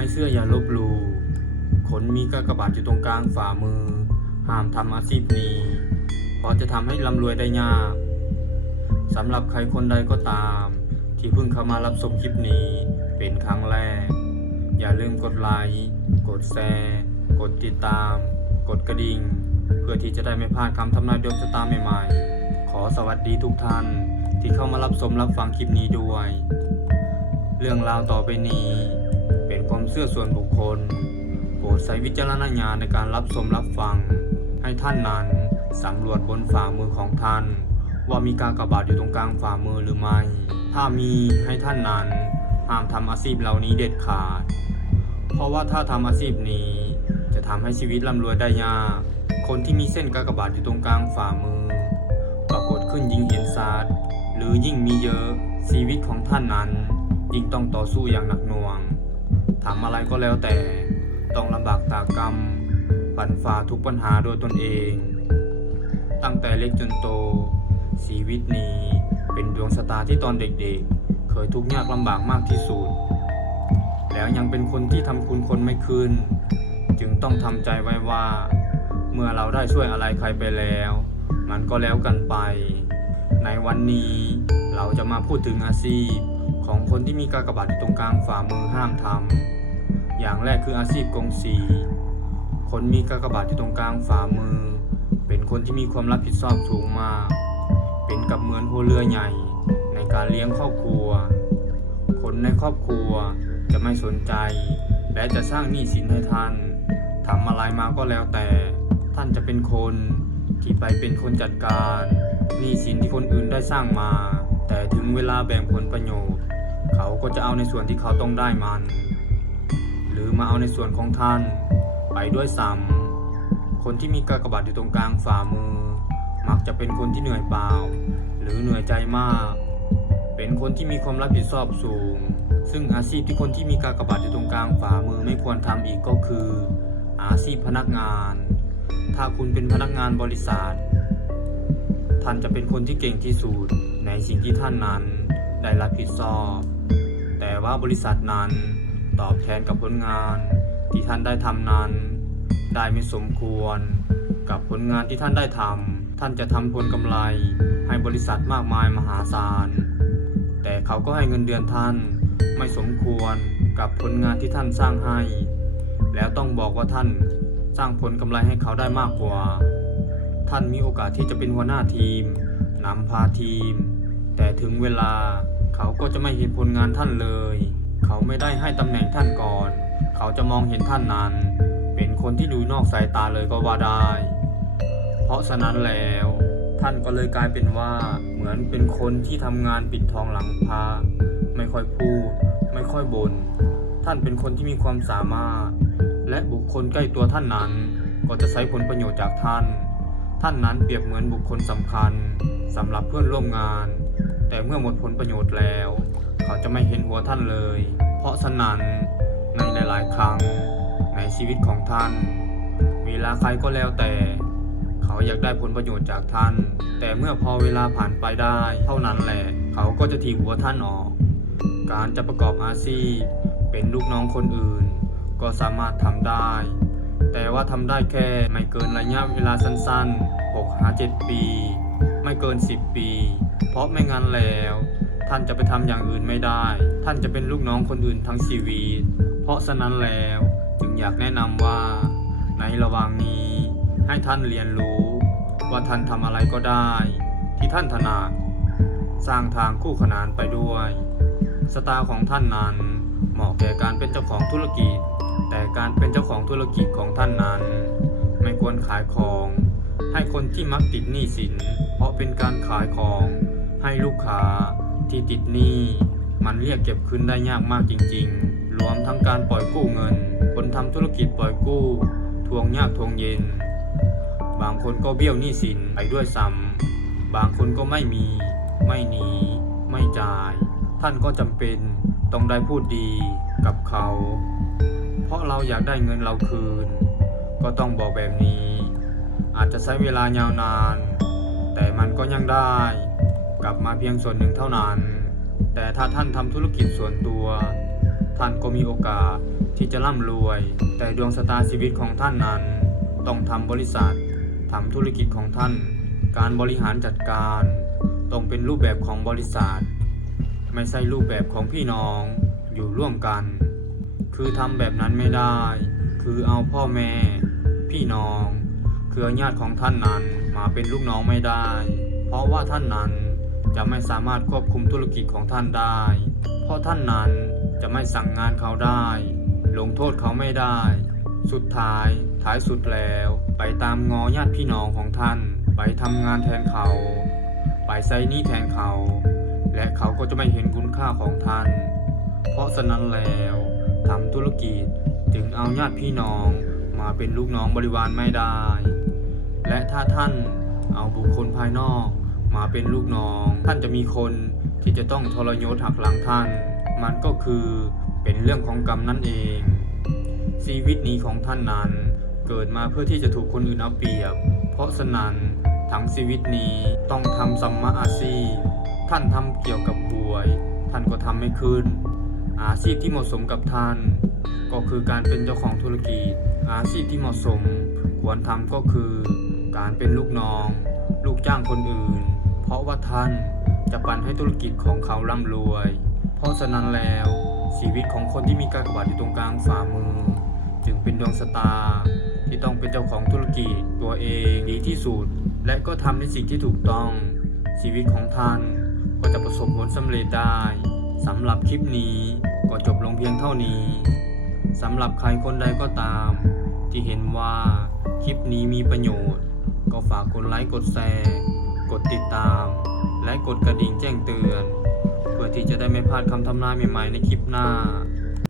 ไม่เชื่ออย่าลบหลู่คนมีกากบาทอยู่ตรงกลางฝ่ามือ ห้ามทำอาชีพนี้ เพราะจะทำให้ร่ำรวยได้ยากสำหรับใครคนใดก็ตาม ที่เพิ่งเข้ามารับชมคลิปนี้เป็นครั้งแรก อย่าลืมกดไลค์กดแชร์กดติดตาม กดกระดิ่ง เพื่อที่จะได้ไม่พลาดคำทำนายดวงชะตาใหม่ๆ ขอสวัสดีทุกท่านที่เข้ามารับชมรับฟังคลิปนี้ด้วย เรื่องราวต่อไปนี้ เชื่อส่วนบุคคล โปรดใช้วิจารณญาณในการรับชมรับฟัง ให้ท่านนั้นสำรวจบนฝ่ามือของท่าน ว่ามีการกระบาดอยู่ตรงกลางฝ่ามือหรือไม่ ถ้ามีให้ท่านนั้นห้ามทำอาชีพเหล่านี้เด็ดขาด เพราะว่าถ้าทำอาชีพนี้ จะทำให้ชีวิตร่ำรวยได้ยาก คนที่มีเส้นกากบาทอยู่ตรงกลางฝ่ามือ ปรากฏขึ้นยิ่งเห็นซาดหรือยิ่งมีเยอะชีวิตของท่านนั้นยิ่งต้องต่อสู้อย่างหนักหน่วง ทำอะไรก็แล้วแต่ต้องลำบากตากรรมปันฝ่าทุกปัญหาโดยตนเอง ตั้งแต่เล็กจนโต ชีวิตนี้เป็นดวงชะตาที่ตอนเด็กๆ เคยทุกข์ยากลำบากมากที่สุด แล้วยังเป็นคนที่ทำคุณคนไม่ขึ้น จึงต้องทำใจไว้ว่า เมื่อเราได้ช่วยอะไรใครไปแล้ว มันก็แล้วกันไป ในวันนี้เราจะมาพูดถึงอาชีพ ของคนที่มีกากบาทอยู่ตรงกลางฝ่ามือห้ามทำอย่างแรกคืออาชีพกงสี คนมีกากบาทอยู่ตรงกลางฝ่ามือ เป็นคนที่มีความรับผิดชอบสูงมาก เป็นกับเหมือนหัวเรือใหญ่ในการเลี้ยงครอบครัว คนในครอบครัวจะไม่สนใจ และจะสร้างหนี้สินให้ท่านทำอะไรมาก็แล้วแต่ ท่านจะเป็นคนที่ไปเป็นคนจัดการหนี้สินที่คนอื่นได้สร้างมา แต่ถึงเวลาแบ่งผลประโยชน์ เขาก็จะเอาในส่วนที่เขาต้องได้มัน หรือมาเอาในส่วนของท่าน ไปด้วยซ้ำคนที่มีกากบาทอยู่ตรงกลางฝ่ามือ มักจะเป็นคนที่เหนื่อยเปล่า หรือเหนื่อยใจมาก เป็นคนที่มีความรับผิดชอบสูง ซึ่งอาชีพที่คนที่มีกากบาทอยู่ตรงกลางฝ่ามือไม่ควรทำอีกก็คือ อาชีพพนักงาน ถ้าคุณเป็นพนักงานบริษัทท่านจะเป็นคนที่เก่งที่สุดในสิ่งที่ท่านนั้นได้รับผิดชอบ ว่าบริษัทนั้นตอบแทนกับผลงานที่ท่านได้ทำนั้น ได้ไม่สมควร กับผลงานที่ท่านได้ทำท่านจะทำผลกำไรให้บริษัทมากมายมหาศาล แต่เขาก็ให้เงินเดือนท่านไม่สมควรกับผลงานที่ท่านสร้างให้ แล้วต้องบอกว่าท่านสร้างผลกำไรให้เขาได้มากกว่า ท่านมีโอกาสที่จะเป็นหัวหน้าทีมนำพาทีม แต่ถึงเวลา เขาก็จะไม่เห็นผลงานท่านเลย เขาไม่ได้ให้ตำแหน่งท่านก่อน เขาจะมองเห็นท่านนั้น เป็นคนที่ดูนอกสายตาเลยก็ว่าได้ เพราะฉะนั้นแล้ว ท่านก็เลยกลายเป็นว่าเหมือนเป็นคนที่ทำงานปิดทองหลังพระไม่ค่อยพูด ไม่ค่อยบน่นท่านเป็นคนที่มีความสามารถ และบุคคลใกล้ตัวท่านนั้น ก็จะใช้ผลประโยชน์จากท่าน ท่านนั้นเปรียบเหมือนบุคคลสำคัญสำหรับเพื่อนร่วมงาน แต่เมื่อหมดผลประโยชน์แล้ว เขาจะไม่เห็นหัวท่านเลย เพราะฉะนั้นในหลายๆ ครั้งในชีวิตของท่าน เวลาใครก็แล้วแต่ เขาอยากได้ผลประโยชน์จากท่าน แต่เมื่อพอเวลาผ่านไปได้ เท่านั้นแหละ เขาก็จะถีบหัวท่านออก การจะประกอบอาชีพเป็นลูกน้องคนอื่น ก็สามารถทำได้ แต่ว่าทำได้แค่ไม่เกินระยะเวลาสั้นๆ6หา7ปี ไม่เกิน 10 ปี เพราะไม่งั้นแล้ว ท่านจะไปทำอย่างอื่นไม่ได้ ท่านจะเป็นลูกน้องคนอื่นทั้งชีวิต เพราะฉะนั้นแล้วจึงอยากแนะนำว่า ในระหว่างนี้ให้ท่านเรียนรู้ ว่าท่านทำอะไรก็ได้ ที่ท่านถนัดสร้างทางคู่ขนานไปด้วยสตล์ของท่านนั้นเหมาะแก่การเป็นเจ้าของธุรกิจ แต่การเป็นเจ้าของธุรกิจของท่านนั้น ไม่ควรขายของ ให้คนที่มักติดหนี้สิน เพราะเป็นการขายของ ให้ลูกค้าที่ติดหนี้มันเรียกเก็บคืนได้ยากมากจริง ๆ รวมทั้งการปล่อยกู้เงิน คนทำธุรกิจปล่อยกู้ ทวงยากทวงเย็น บางคนก็เบี้ยวหนี้สินไปด้วยซ้ำบางคนก็ไม่มี ไม่หนี ไม่จ่าย ท่านก็จำเป็นต้องได้พูดดีกับเขา เพราะเราอยากได้เงินเราคืน ก็ต้องบอกแบบนี้ อาจจะใช้เวลายาวนาน แต่มันก็ยังได้ กลับมาเพียงส่วนหนึ่งเท่านั้น แต่ถ้าท่านทำธุรกิจส่วนตัว ท่านก็มีโอกาสที่จะร่ำรวย แต่ดวงชะตาชีวิตของท่านนั้น ต้องทำบริษัททำธุรกิจของท่าน การบริหารจัดการ ต้องเป็นรูปแบบของบริษัท ไม่ใช่รูปแบบของพี่น้องอยู่ร่วมกัน คือทำแบบนั้นไม่ได้ คือเอาพ่อแม่ พี่น้อง เครือญาติของท่านนั้นมาเป็นลูกน้องไม่ได้ เพราะว่าท่านนั้น จะไม่สามารถควบคุมธุรกิจของท่านได้ เพราะท่านนั้นจะไม่สั่งงานเขาได้ ลงโทษเขาไม่ได้ สุดท้ายท้ายสุดแล้ว ไปตามงอญาติพี่น้องของท่าน ไปทำงานแทนเขา ไปใช้หนี้แทนเขา และเขาก็จะไม่เห็นคุณค่าของท่าน เพราะฉะนั้นแล้วทำธุรกิจจึงเอาญาติพี่น้องมาเป็นลูกน้องบริวารไม่ได้ และถ้าท่านเอาบุคคลภายนอก มาเป็นลูกน้อง ท่านจะมีคนที่จะต้องทรยศหักหลังท่าน มันก็คือเป็นเรื่องของกรรมนั่นเอง ชีวิตนี้ของท่านนั้น เกิดมาเพื่อที่จะถูกคนอื่นเอาเปรียบ เพราะฉะนั้นทั้งชีวิตนี้ต้องทำสัมมาอาชีพท่านทำเกี่ยวกับหวย ท่านก็ทำไม่ขึ้น อาชีพที่เหมาะสมกับท่าน ก็คือการเป็นเจ้าของธุรกิจ อาชีพที่เหมาะสม ควรทำก็คือ การเป็นลูกน้อง ลูกจ้างคนอื่น ราะว่าท่านจะปั่นให้ธุรกิจของเขาร่ำรวย เพราะฉะนั้นแล้วชีวิตของคนที่มีกากบาทอยู่ตรงกลางฝ่ามือ จึงเป็นดวงชะตาที่ต้องเป็นเจ้าของธุรกิจตัวเองดีที่สุด และก็ทำในสิ่งที่ถูกต้อง ชีวิตของท่านก็จะประสบผลสำเร็จได้สำหรับคลิปนี้ก็จบลงเพียงเท่านี้สำหรับใครคนใดก็ตาม ที่เห็นว่าคลิปนี้มีประโยชน์ ก็ฝากกดไลค์กดแชร์ กดติดตาม และกดกระดิ่งแจ้งเตือน เพื่อที่จะได้ไม่พลาดคำทำนายใหม่ๆในคลิปหน้า